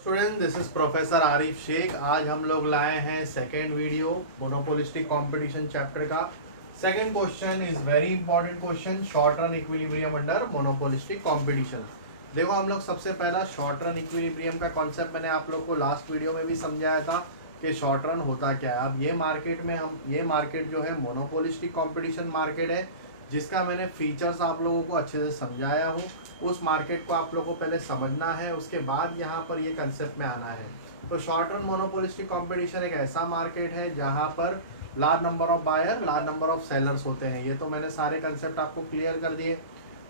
Student, this is professor Arif Sheikh. आज हम लोग लाए हैं second video monopolistic competition chapter का। Second question is very important question, short run equilibrium under monopolistic competition. देखो, हम लोग सबसे पहला शॉर्ट रन इक्विलिब्रियम का कॉन्सेप्ट मैंने आप लोग को लास्ट वीडियो में भी समझाया था कि शॉर्ट रन होता क्या है। अब ये मार्केट जो है मोनोपोलिस्टिक कंपटीशन मार्केट है, जिसका मैंने फीचर्स आप लोगों को अच्छे से समझाया हूँ। उस मार्केट को आप लोगों को पहले समझना है, उसके बाद यहाँ पर ये कंसेप्ट में आना है। तो शॉर्ट रन मोनोपोलिस्टिक कंपटीशन एक ऐसा मार्केट है जहाँ पर large number of buyer, large number of sellers होते हैं। ये तो मैंने सारे कंसेप्ट आपको क्लियर कर दिए।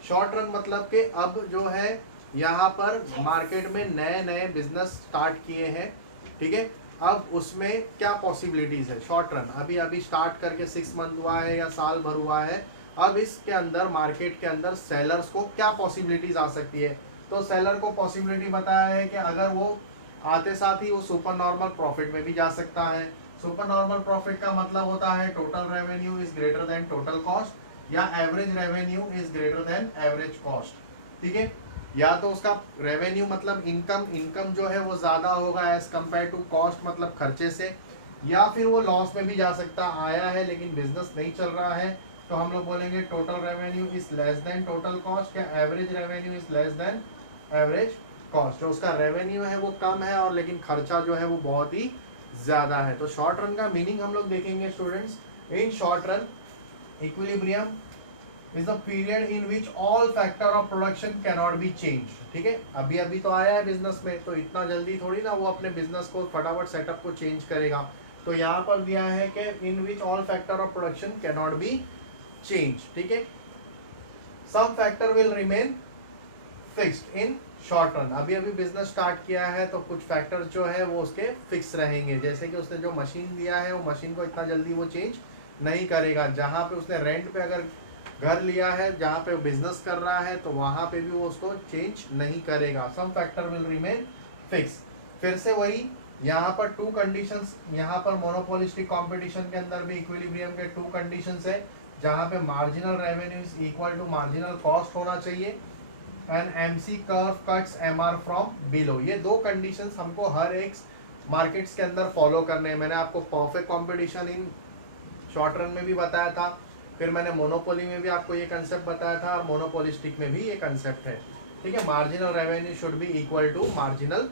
शॉर्ट रन मतलब कि अब जो है यहाँ पर मार्केट में नए नए बिजनेस स्टार्ट किए हैं, ठीक है। अब उसमें क्या पॉसिबिलिटीज है। शॉर्ट रन अभी अभी स्टार्ट करके 6 मंथ हुआ है या साल भर हुआ है। अब इसके अंदर मार्केट के अंदर सेलर्स को क्या पॉसिबिलिटीज आ सकती है। तो सेलर को पॉसिबिलिटी बताया है कि अगर वो आते साथ ही वो सुपर नॉर्मल प्रॉफिट में भी जा सकता है। सुपर नॉर्मल प्रॉफिट का मतलब होता है total revenue is greater than total cost, या average revenue is greater than average cost, ठीक है। या तो उसका रेवेन्यू मतलब इनकम जो है वो ज्यादा होगा एज कंपेयर टू कॉस्ट मतलब खर्चे से, या फिर वो लॉस में भी जा सकता, आया है लेकिन बिजनेस नहीं चल रहा है तो हम लोग बोलेंगे total revenue is less than total cost, या average revenue is less than average cost. जो उसका रेवेन्यू है वो कम है और लेकिन खर्चा जो है वो बहुत ही ज्यादा है। तो शॉर्ट रन का मीनिंग हम लोग देखेंगे students. In short run equilibrium is the period in which all factor of production can not be change, ठीक है। अभी अभी तो आया है बिजनेस में, तो इतना जल्दी थोड़ी ना वो अपने बिजनेस को फटाफट सेटअप को चेंज करेगा। तो यहाँ पर दिया है कि in which all factor of production can not be change, ठीक है। Some factor will remain fixed in short run. अभी अभी बिजनेस स्टार्ट किया है तो कुछ फैक्टर जो है वो उसके फिक्स रहेंगे। जैसे कि उसने जो मशीन दिया है वो मशीन को इतना जल्दी वो चेंज नहीं करेगा। जहाँ पे उसने रेंट पे अगर घर लिया है, जहाँ पे बिजनेस कर रहा है, तो वहां पे भी वो उसको चेंज नहीं करेगा। Some factor will remain fix. फिर से वही यहाँ पर टू कंडीशंस, यहाँ पर मोनोपोलिस्टिक कंपटीशन के अंदर भी इक्विलिब्रियम के टू कंडीशंस है, जहाँ पे marginal revenue is equal to marginal cost होना चाहिए and MC curve cuts MR from below. ये दो कंडीशंस हमको हर एक मार्केट्स के अंदर फॉलो करने हैं। मैंने आपको perfect competition in short run में भी बताया था, फिर मैंने मोनोपोली में भी आपको ये कंसेप्ट बताया था, और मोनोपोलिस्टिक में भी ये कंसेप्ट है, ठीक है। Marginal revenue should be equal to marginal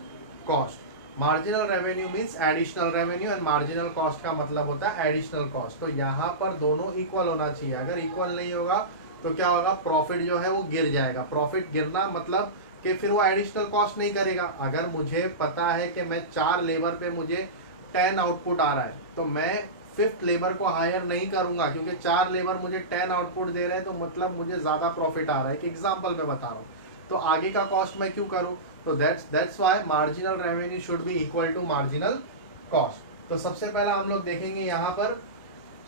cost. Marginal revenue means additional revenue and marginal cost का मतलब होता है एडिशनल कॉस्ट। तो यहाँ पर दोनों इक्वल होना चाहिए। अगर इक्वल नहीं होगा तो क्या होगा, प्रॉफिट जो है वो गिर जाएगा। प्रॉफिट गिरना मतलब कि फिर वो एडिशनल कॉस्ट नहीं करेगा। अगर मुझे पता है कि मैं 4 लेबर पे मुझे 10 आउटपुट आ रहा है, तो मैं 5th लेबर को हायर नहीं करूंगा, क्योंकि 4 लेबर मुझे 10 आउटपुट दे रहे हैं, तो मतलब मुझे ज्यादा प्रॉफिट आ रहा है। एक एग्जांपल में बता रहा हूँ, तो आगे का कॉस्ट मैं क्यों करूँ। तो that's why marginal revenue should be equal to marginal cost. तो सबसे पहला हम लोग देखेंगे यहाँ पर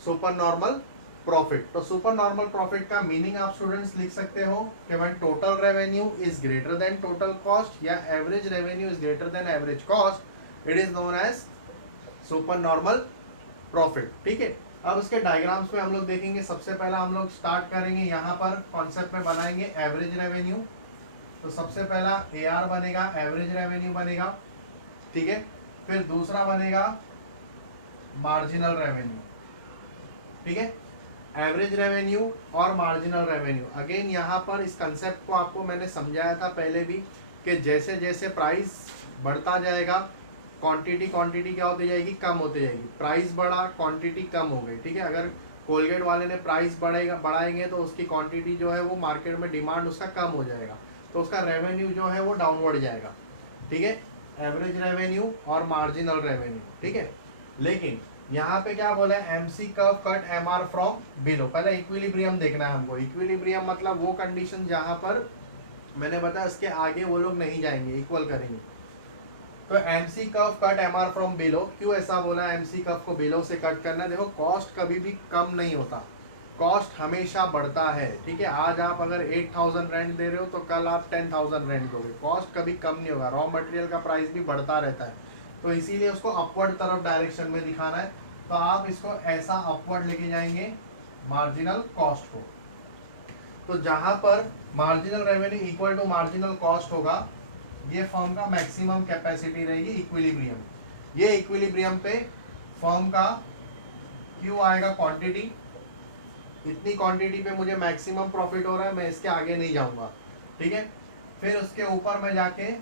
सुपर नॉर्मल प्रॉफिट। तो सुपर नॉर्मल प्रॉफिट का मीनिंग आप स्टूडेंट्स लिख सकते हो कि when total revenue is greater than total cost या average revenue is greater than average cost, it is known as super normal profit, ठीक है। अब उसके डायग्राम्स में हम लोग देखेंगे। सबसे पहला हम लोग स्टार्ट करेंगे, यहाँ पर कॉन्सेप्ट में बनाएंगे एवरेज रेवेन्यू। तो सबसे पहला AR बनेगा, एवरेज रेवेन्यू बनेगा, ठीक है। फिर दूसरा बनेगा मार्जिनल रेवेन्यू, ठीक है। एवरेज रेवेन्यू और मार्जिनल रेवेन्यू, अगेन यहाँ पर इस कंसेप्ट को आपको मैंने समझाया था पहले भी कि जैसे जैसे प्राइस बढ़ता जाएगा क्वांटिटी क्या होती जाएगी, कम होती जाएगी। प्राइस बढ़ा, क्वांटिटी कम हो गई, ठीक है। अगर कोलगेट वाले ने प्राइस बढ़ाएंगे तो उसकी क्वांटिटी जो है वो मार्केट में डिमांड उसका कम हो जाएगा, तो उसका रेवेन्यू जो है वो डाउनवर्ड जाएगा, ठीक है। एवरेज रेवेन्यू और मार्जिनल रेवेन्यू, ठीक है। लेकिन यहाँ पे क्या बोला है, MC curve cut MR from below. पहले इक्विलिब्रियम देखना है हमको। इक्विलिब्रियम मतलब वो कंडीशन जहां पर मैंने बताया उसके आगे वो लोग नहीं जाएंगे, इक्वल करेंगे। तो MC curve cut MR from below, क्यों ऐसा बोला है एमसी कर्व को बिलो से कट करना है। देखो, कॉस्ट कभी भी कम नहीं होता, कॉस्ट हमेशा बढ़ता है, ठीक है। आज आप अगर 8000 रेंट दे रहे हो तो कल आप 10,000 रेंट दोगे। कॉस्ट कभी कम नहीं होगा। रॉ मटेरियल का प्राइस भी बढ़ता रहता है, तो इसीलिए उसको अपवर्ड तरफ डायरेक्शन में दिखाना है। तो आप इसको ऐसा अपवर्ड लेके जाएंगे मार्जिनल कॉस्ट को। तो जहां पर marginal revenue equal to marginal cost होगा, ये फर्म का मैक्सिमम कैपेसिटी रहेगी इक्विलिब्रियम। ये इक्विलिब्रियम पे फर्म का क्यू आएगा क्वांटिटी, इतनी क्वांटिटी पे मुझे मैक्सिमम प्रॉफिट हो रहा है, मैं इसके आगे नहीं जाऊंगा, ठीक है। फिर उसके ऊपर में जाके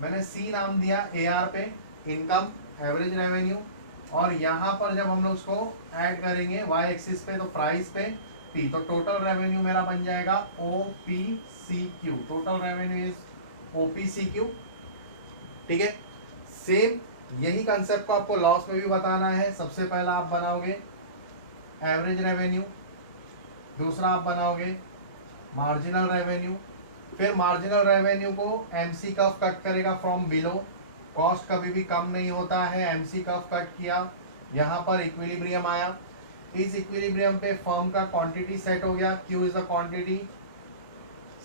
मैंने सी नाम दिया AR पे, इनकम एवरेज रेवेन्यू, और यहाँ पर जब हम लोग उसको ऐड करेंगे y एक्सिस पे तो प्राइस पे P, तो टोटल रेवेन्यू मेरा बन जाएगा OPCQ, total revenue is OPCQ, ठीक है। सेम यही कंसेप्ट को आपको लॉस में भी बताना है। सबसे पहला आप बनाओगे एवरेज रेवेन्यू, दूसरा आप बनाओगे मार्जिनल रेवेन्यू, फिर मार्जिनल रेवेन्यू को MC कर्व कट करेगा फ्रॉम बिलो, कॉस्ट कभी भी कम नहीं होता है, MC कर्व कट किया, यहाँ पर इक्विलिब्रियम आया, इस इक्विलिब्रियम पे फर्म का क्वांटिटी सेट हो गया, Q is the quantity,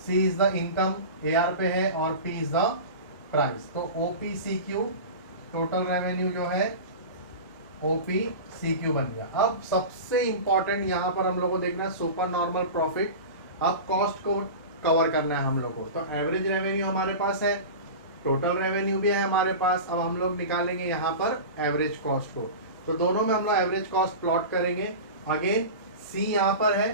C is the income AR पे है, और P इज द प्राइस, तो OPCQ टोटल रेवेन्यू जो है OPCQ बन गया। अब सबसे इंपॉर्टेंट यहाँ पर हम लोग को देखना है सुपर नॉर्मल प्रॉफिट। अब कॉस्ट को कवर करना है हम लोग को, तो एवरेज रेवेन्यू हमारे पास है, टोटल रेवेन्यू भी है हमारे पास। अब हम लोग निकालेंगे यहाँ पर एवरेज कॉस्ट को, तो दोनों में हम लोग एवरेज कॉस्ट प्लॉट करेंगे। अगेन C यहाँ पर है,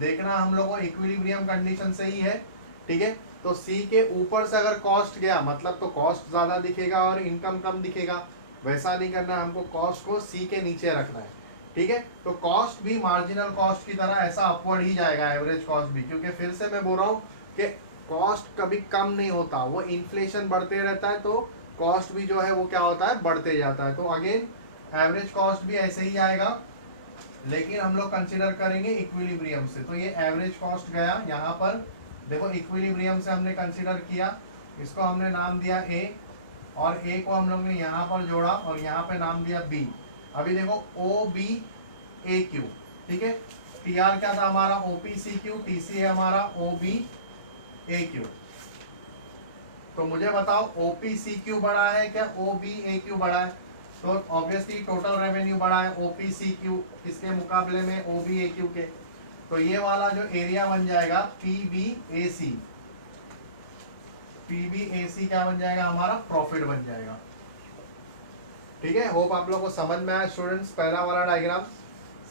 देखना हम लोग को इक्विलिब्रियम कंडीशन से ही है, ठीक है। तो C के ऊपर से अगर कॉस्ट गया मतलब तो कॉस्ट ज्यादा दिखेगा और इनकम कम दिखेगा, वैसा नहीं करना है हमको, कॉस्ट को C के नीचे रखना है, ठीक है। तो कॉस्ट भी मार्जिनल कॉस्ट की तरह ऐसा अपवर्ड ही जाएगा, एवरेज कॉस्ट भी, क्योंकि फिर से मैं बोल रहा हूँ कि कॉस्ट कभी कम नहीं होता, वो इन्फ्लेशन बढ़ते रहता है, तो कॉस्ट भी जो है वो क्या होता है, बढ़ते जाता है। तो अगेन एवरेज कॉस्ट भी ऐसे ही आएगा, लेकिन हम लोग कंसिडर करेंगे इक्विलिब्रियम से। तो ये एवरेज कॉस्ट गया यहाँ पर, देखो इक्विलिब्रियम से हमने कंसिडर किया, इसको हमने नाम दिया A, और A को हम लोग ने यहाँ पर जोड़ा और यहाँ पे नाम दिया B। अभी देखो OBAQ, ठीक है, TR क्या था हमारा OPCQ, TC है हमारा OBAQ। तो मुझे बताओ OPCQ बड़ा है क्या OBAQ बड़ा है? तो ऑब्वियसली टोटल रेवेन्यू बड़ा है OPCQ किसके मुकाबले में, OBAQ के। तो ये वाला जो एरिया बन जाएगा PBAC, PBAC क्या बन जाएगा हमारा, प्रॉफिट बन जाएगा, ठीक है। होप आप लोग को समझ में आया स्टूडेंट्स, पहला वाला डायग्राम।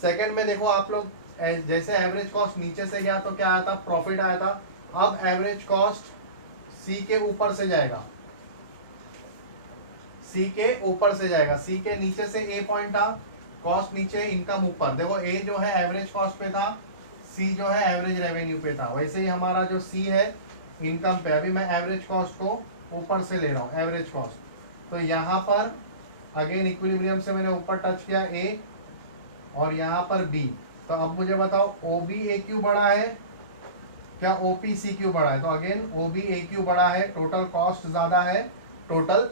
सेकंड में देखो आप लोग, जैसे एवरेज कॉस्ट नीचे से गया तो क्या आया था, प्रॉफिट आया था। अब एवरेज कॉस्ट C के ऊपर से जाएगा, C के ऊपर से जाएगा, C के नीचे से A पॉइंट था, कॉस्ट नीचे इनकम ऊपर। देखो A जो है एवरेज कॉस्ट पे था, C जो है एवरेज रेवेन्यू पे था, वैसे ही हमारा जो C है इनकम पे। अभी मैं एवरेज कॉस्ट को ऊपर से ले रहा हूँ, एवरेज कॉस्ट। तो यहाँ पर अगेन इक्विलिब्रियम से मैंने ऊपर टच किया A, और यहाँ पर B। तो अब मुझे बताओ OBAQ बड़ा है क्या OPCQ बड़ा है? तो अगेन OBAQ बड़ा है, टोटल कॉस्ट ज्यादा है टोटल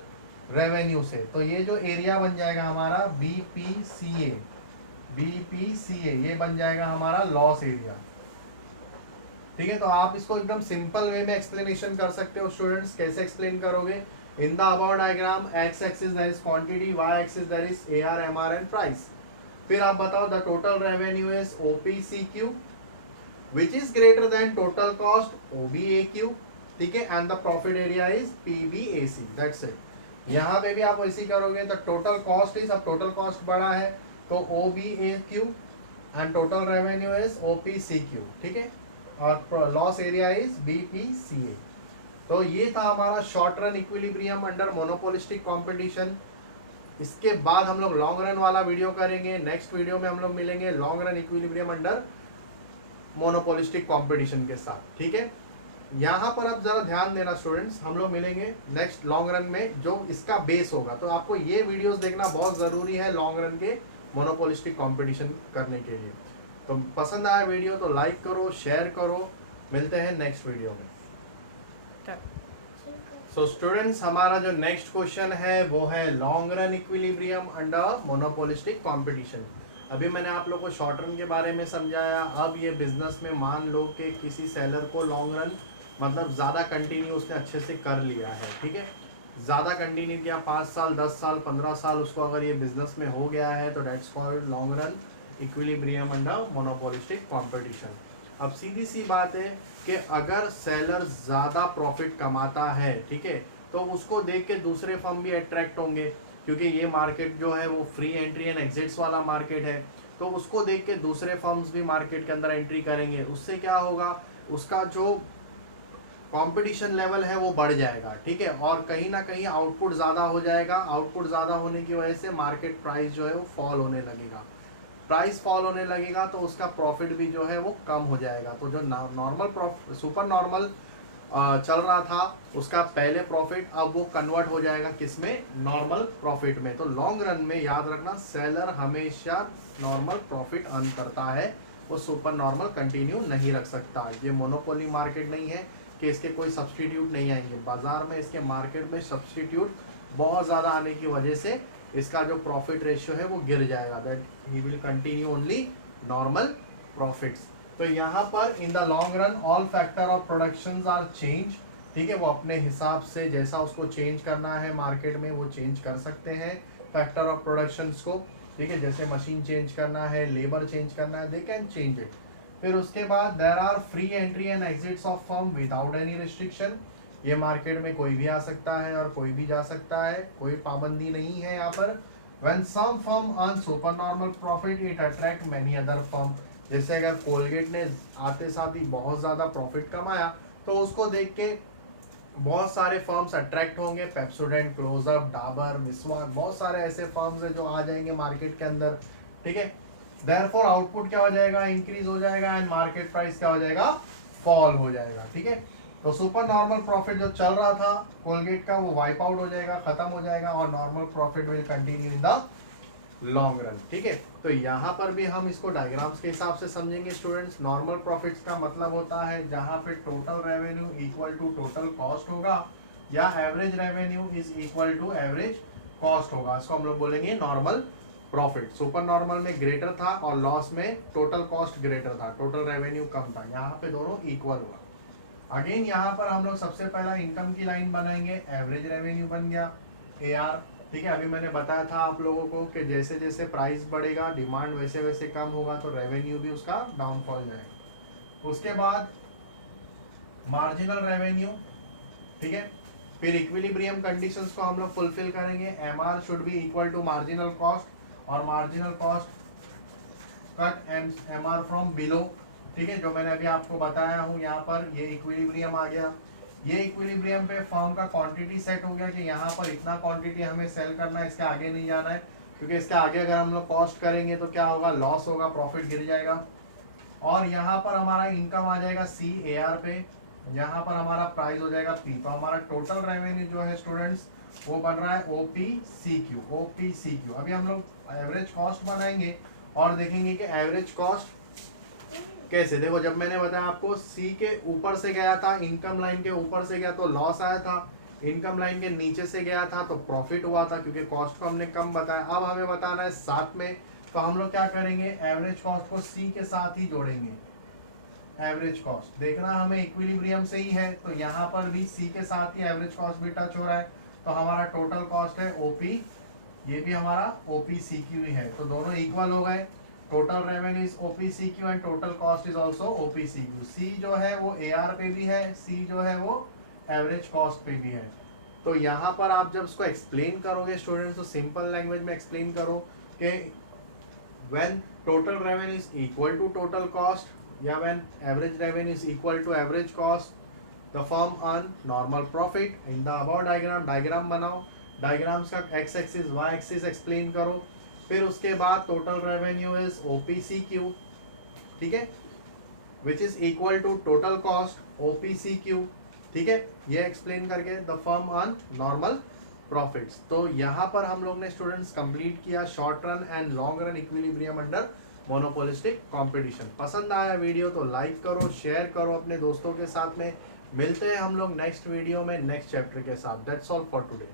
रेवेन्यू से। तो ये जो एरिया बन जाएगा हमारा BPCA, ये बन जाएगा हमारा लॉस एरिया, ठीक है। तो आप इसको एकदम सिंपल वे में एक्सप्लेनेशन कर सकते हो स्टूडेंट्स। कैसे एक्सप्लेन करोगे? In the about diagram x axis there is quantity, y axis there is AR, MR and price. फिर आप बताओ the total revenue is OPCQ which is greater than total cost OBAQ, ठीक है, and the profit area is PBAC, that's it. यहाँ पे भी आप वैसे ही करोगे, तो टोटल कॉस्ट इज, अब टोटल कॉस्ट बड़ा है तो OBAQ and total revenue is OPCQ, ठीक है, और लॉस एरिया इज BPCA। तो ये था हमारा short run equilibrium under monopolistic competition. इसके बाद हम लोग लॉन्ग रन वाला वीडियो करेंगे। नेक्स्ट वीडियो में हम लोग मिलेंगे long run equilibrium under monopolistic competition के साथ, ठीक है। यहाँ पर अब जरा ध्यान देना स्टूडेंट्स, हम लोग मिलेंगे नेक्स्ट लॉन्ग रन में जो इसका बेस होगा। तो आपको ये वीडियोस देखना बहुत जरूरी है लॉन्ग रन के मोनोपोलिस्टिक कंपटीशन करने के लिए। तो पसंद आया वीडियो तो लाइक करो, शेयर करो। मिलते हैं नेक्स्ट वीडियो में। सो स्टूडेंट्स, हमारा जो नेक्स्ट क्वेश्चन है वो है long run equilibrium under monopolistic competition. अभी मैंने आप लोग को शॉर्ट रन के बारे में समझाया। अब ये बिजनेस में मान लो कि किसी सेलर को लॉन्ग रन मतलब ज़्यादा कंटिन्यू उसने अच्छे से कर लिया है, ठीक है, ज़्यादा कंटिन्यू किया, 5 साल 10 साल 15 साल उसको अगर ये बिजनेस में हो गया है तो that's called long run equilibrium under monopolistic competition. अब सीधी सी बात है कि अगर सेलर ज़्यादा प्रॉफिट कमाता है, ठीक है, तो उसको देख के दूसरे फर्म भी अट्रैक्ट होंगे, क्योंकि ये मार्केट जो है वो फ्री एंट्री एंड एग्जिट्स वाला मार्केट है। तो उसको देख के दूसरे फर्म्स भी मार्केट के अंदर एंट्री करेंगे। उससे क्या होगा, उसका जो कंपटीशन लेवल है वो बढ़ जाएगा, ठीक है, और कहीं ना कहीं आउटपुट ज़्यादा हो जाएगा। आउटपुट ज़्यादा होने की वजह से मार्केट प्राइस जो है वो फॉल होने लगेगा। प्राइस फॉल होने लगेगा तो उसका प्रॉफिट भी जो है वो कम हो जाएगा। तो जो नॉर्मल सुपर नॉर्मल चल रहा था उसका पहले प्रॉफिट अब वो कन्वर्ट हो जाएगा किसमें, नॉर्मल प्रॉफिट में। तो लॉन्ग रन में याद रखना, सेलर हमेशा नॉर्मल प्रॉफिट अर्न करता है, वो सुपर नॉर्मल कंटिन्यू नहीं रख सकता। ये मोनोपोली मार्केट नहीं है कि इसके कोई सब्सटीट्यूट नहीं आएंगे। बाजार में इसके मार्केट में सब्सटीट्यूट बहुत ज़्यादा आने की वजह से इसका जो प्रॉफिट रेशियो है वो गिर जाएगा, that he will continue only normal profits. तो यहाँ पर in the long run all factor of productions are change, ठीक है, वो अपने हिसाब से जैसा उसको चेंज करना है मार्केट में वो चेंज कर सकते हैं फैक्टर ऑफ प्रोडक्शंस को, ठीक है, जैसे मशीन चेंज करना है, लेबर चेंज करना है, दे कैन चेंज इट। फिर उसके बाद there are free entry and exits of firm without any restriction, ये मार्केट में कोई भी आ सकता है और कोई भी जा सकता है, कोई पाबंदी नहीं है यहाँ पर। When some firm earn super normal profit it attract many other firm, जैसे अगर कोलगेट ने आते साथ ही बहुत ज़्यादा प्रॉफिट कमाया तो उसको देख के बहुत सारे फर्म्स अट्रैक्ट होंगे, पेप्सोडेंट, क्लोजअप, डाबर, मिसवाक, बहुत सारे ऐसे फर्म्स हैं जो आ जाएंगे मार्केट के अंदर, ठीक है। देयरफॉर आउटपुट क्या हो जाएगा, इंक्रीज हो जाएगा, एंड मार्केट प्राइस क्या हो जाएगा, फॉल हो जाएगा, ठीक है। तो सुपर नॉर्मल प्रॉफिट जो चल रहा था कोलगेट का वो वाइप आउट हो जाएगा, खत्म हो जाएगा, और normal profit will continue in the long run, ठीक है। तो यहाँ पर भी हम इसको डायग्राम्स के हिसाब से समझेंगे स्टूडेंट्स। नॉर्मल प्रॉफिट्स का मतलब होता है जहाँ पे total revenue equal to total cost होगा, या average revenue is equal to average cost होगा, इसको हम लोग बोलेंगे नॉर्मल प्रॉफिट। सुपर नॉर्मल में ग्रेटर था और लॉस में टोटल कॉस्ट ग्रेटर था, टोटल रेवेन्यू कम था, यहाँ पे दोनों इक्वल हुआ। अगेन यहाँ पर हम लोग सबसे पहला इनकम की लाइन बनाएंगे, एवरेज रेवेन्यू बन गया AR, ठीक है। अभी मैंने बताया था आप लोगों को कि जैसे जैसे प्राइस बढ़ेगा डिमांड वैसे वैसे कम होगा तो रेवेन्यू भी उसका डाउनफॉल जाएगा। उसके बाद मार्जिनल रेवेन्यू, ठीक है। फिर इक्विलिब्रियम कंडीशंस को हम लोग फुलफिल करेंगे, MR should be equal to marginal cost, और marginal cost cut MR from below, ठीक है, जो मैंने अभी आपको बताया हूँ। यहाँ पर ये इक्विलिब्रियम आ गया, ये इक्विलिब्रियम पे फर्म का क्वांटिटी सेट हो गया कि यहाँ पर इतना क्वांटिटी हमें सेल करना है, इसके आगे नहीं जाना है, क्योंकि इसके आगे अगर हम लोग कॉस्ट करेंगे तो क्या होगा, लॉस होगा, प्रॉफिट गिर जाएगा। और यहाँ पर हमारा इनकम आ जाएगा CAR पे, यहाँ पर हमारा प्राइस हो जाएगा P, तो हमारा टोटल रेवेन्यू जो है स्टूडेंट्स वो बन रहा है OPCQ। अभी हम लोग एवरेज कॉस्ट बनाएंगे और देखेंगे कि एवरेज कॉस्ट कैसे। देखो जब मैंने बताया आपको C के ऊपर से गया था, इनकम लाइन के ऊपर से गया तो लॉस आया था, इनकम लाइन के नीचे से गया था तो प्रॉफिट हुआ था, क्योंकि कॉस्ट को हमने कम बताया। अब हमें बताना है साथ में, तो हम लोग क्या करेंगे, एवरेज कॉस्ट को C के साथ ही जोड़ेंगे। एवरेज कॉस्ट देखना हमें इक्विलिब्रियम से ही है, तो यहाँ पर भी C के साथ ही एवरेज कॉस्ट भी टच हो रहा है, तो हमारा टोटल कॉस्ट है OP, ये भी हमारा OPCQ ही है, तो दोनों इक्वल हो गए। Total revenue is OPCQ and total cost is also OPCQ। C जो है वो AR पे भी है, C जो है वो एवरेज कॉस्ट पे भी है। तो यहाँ पर आप जब उसको एक्सप्लेन करोगे स्टूडेंट्स, तो सिंपल लैंग्वेज में एक्सप्लेन करो कि when total revenue is equal to total cost, या when average revenue is equal to average cost, the firm earn normal profit. In the about diagram बनाओ, डायग्राम्स का x axis y axis explain करो। फिर उसके बाद total revenue is OPCQ, ठीक है, which is equal to total cost OPCQ, ठीक है, ये एक्सप्लेन करके the firm earn normal profits. तो यहाँ पर हम लोग ने स्टूडेंट्स कंप्लीट किया short run and long run equilibrium under monopolistic competition. पसंद आया वीडियो तो लाइक करो, शेयर करो अपने दोस्तों के साथ में। मिलते हैं हम लोग नेक्स्ट वीडियो में नेक्स्ट चैप्टर के साथ। That's all for today.